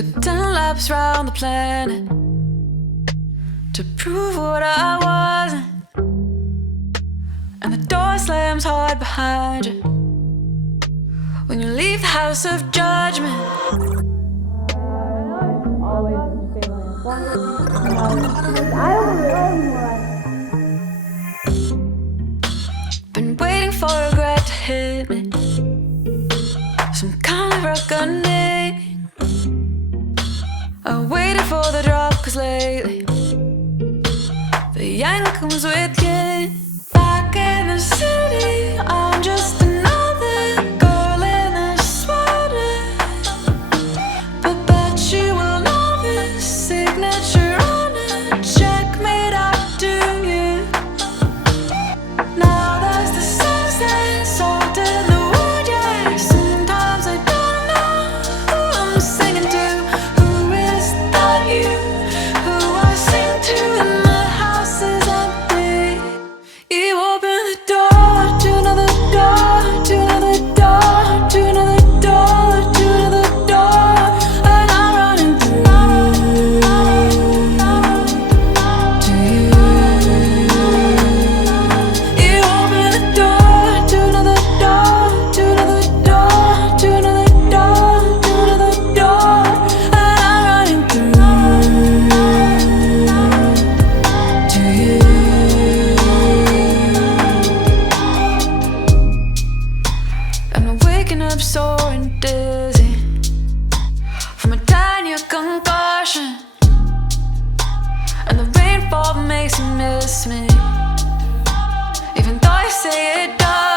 Took 10 laps round the planet to prove what I wasn't. And the door slams hard behind you when you leave the house of judgment. Been waiting for regret to hit me, some kind of reckoning. I waited for the drop, cause lately the yank comes with kin. Back in the city, I'm just another girl in a sweater, but bet you will novice signature on a checkmate after you. Now there's the sunset, salt in the wood, yeah. Sometimes I don't know who I'm singing to. Who is that you? Who I sing to when the house is empty? You open the door to another door, to another door, to another door, to another door, and I'm running through to you. You open the door to another door, to another door, to another door, to another door, and I'm running through to you. And I'm waking up sore and dizzy from a tiny concussion, and the rainfall makes me miss me, even though I say it does.